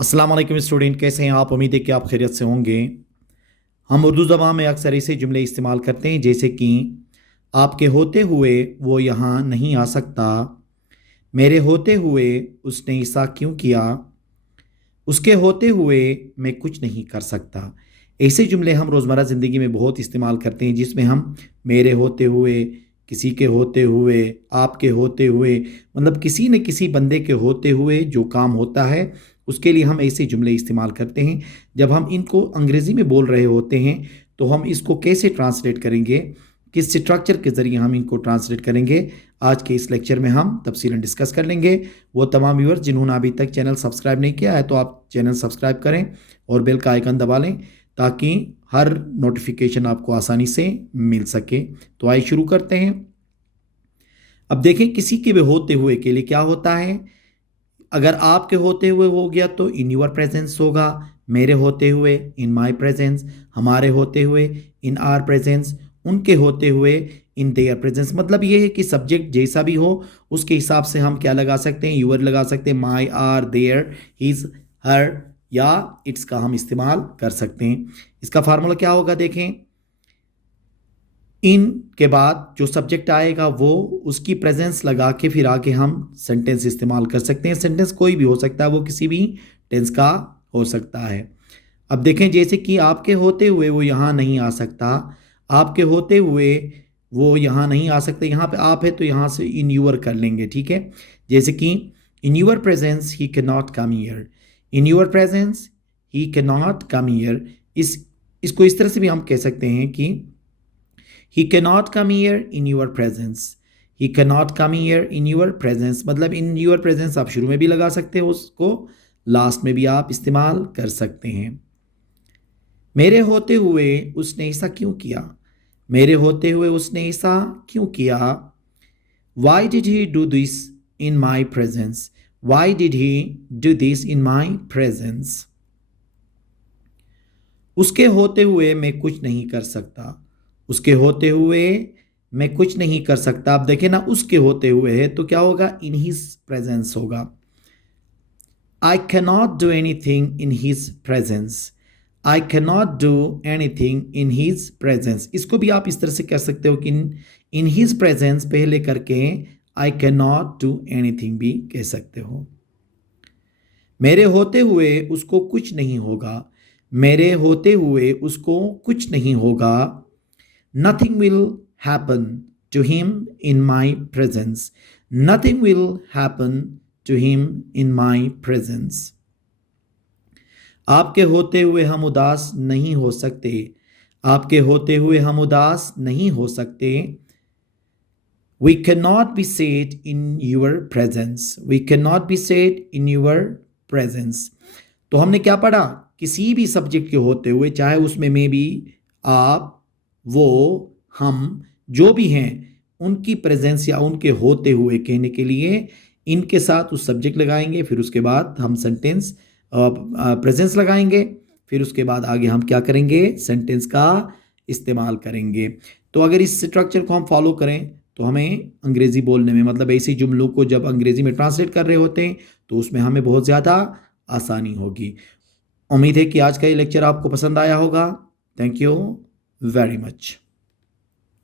अस्सलाम वालेकुम स्टूडेंट, कैसे हैं आप? उम्मीद है कि आप खैरियत से होंगे। हम उर्दू ज़बान में अक्सर ऐसे जुमले इस्तेमाल करते हैं जैसे कि आपके होते हुए वो यहाँ नहीं आ सकता, मेरे होते हुए उसने ऐसा क्यों किया, उसके होते हुए मैं कुछ नहीं कर सकता। ऐसे जुमले हम रोज़मर्रा ज़िंदगी में बहुत इस्तेमाल करते हैं जिसमें हम मेरे होते हुए, किसी के होते हुए, आपके होते हुए, मतलब किसी न किसी बंदे के होते हुए जो काम होता है उसके लिए हम ऐसे जुमले इस्तेमाल करते हैं। जब हम इनको अंग्रेज़ी में बोल रहे होते हैं तो हम इसको कैसे ट्रांसलेट करेंगे, किस स्ट्रक्चर के ज़रिए हम इनको ट्रांसलेट करेंगे, आज के इस लेक्चर में हम तफसीलन डिस्कस कर लेंगे। वो तमाम व्यूअर्स जिन्होंने अभी तक चैनल सब्सक्राइब नहीं किया है तो आप चैनल सब्सक्राइब करें और बेल का आइकन दबा लें ताकि हर नोटिफिकेशन आपको आसानी से मिल सके। तो आइए शुरू करते हैं। अब देखें किसी के भी होते हुए के लिए क्या होता है। अगर आपके होते हुए हो गया तो इन योर प्रेजेंस होगा, मेरे होते हुए इन माय प्रेजेंस, हमारे होते हुए इन आर प्रेजेंस, उनके होते हुए इन देयर प्रेजेंस। मतलब ये है कि सब्जेक्ट जैसा भी हो उसके हिसाब से हम क्या लगा सकते हैं, यूर लगा सकते हैं, माय, आर, देयर, हिज, हर या इट्स का हम इस्तेमाल कर सकते हैं। इसका फार्मूला क्या होगा देखें, इन के बाद जो सब्जेक्ट आएगा वो उसकी प्रेजेंस लगा के फिर आगे हम सेंटेंस इस्तेमाल कर सकते हैं। सेंटेंस कोई भी हो सकता है, वो किसी भी टेंस का हो सकता है। अब देखें जैसे कि आपके होते हुए वो यहाँ नहीं आ सकता, आपके होते हुए वो यहाँ नहीं आ सकते, यहाँ पे आप है तो यहाँ से इन यूर कर लेंगे, ठीक है। जैसे कि in your presence he can not come near, in your presence he can not come near. इसको इस तरह से भी हम कह सकते हैं कि he cannot come here in your presence, he cannot come here in your presence। मतलब in your presence आप शुरू में भी लगा सकते हो, उसको लास्ट में भी आप इस्तेमाल कर सकते हैं। मेरे होते हुए उसने ऐसा क्यों किया, मेरे होते हुए उसने ऐसा क्यों किया। why did he do this in my presence, why did he do this in my presence। उसके होते हुए मैं कुछ नहीं कर सकता, उसके होते हुए मैं कुछ नहीं कर सकता। आप देखें ना, उसके होते हुए है तो क्या होगा, इन हिज प्रेजेंस होगा। I can not do anything in his presence, I can not do anything in his presence. इसको भी आप इस तरह से कह सकते हो कि इन हिज प्रेजेंस पहले करके I can not do anything भी कह सकते हो। मेरे होते हुए उसको कुछ नहीं होगा, मेरे होते हुए उसको कुछ नहीं होगा। Nothing will happen to him in my presence, nothing will happen to him in my presence। आपके होते हुए हम उदास नहीं हो सकते, आपके होते हुए हम उदास नहीं हो सकते। We cannot be sad in your presence, we cannot be sad in your presence। तो हमने क्या पढ़ा, किसी भी सब्जेक्ट के होते हुए, चाहे उसमें में भी आप, वो, हम, जो भी हैं, उनकी प्रेजेंस या उनके होते हुए कहने के लिए इनके साथ उस सब्जेक्ट लगाएंगे, फिर उसके बाद हम सेंटेंस प्रेजेंस लगाएंगे, फिर उसके बाद आगे हम क्या करेंगे, सेंटेंस का इस्तेमाल करेंगे। तो अगर इस स्ट्रक्चर को हम फॉलो करें तो हमें अंग्रेज़ी बोलने में, मतलब ऐसे जुमलों को जब अंग्रेज़ी में ट्रांसलेट कर रहे होते हैं तो उसमें हमें बहुत ज़्यादा आसानी होगी। उम्मीद है कि आज का ये लेक्चर आपको पसंद आया होगा। Thank you very much.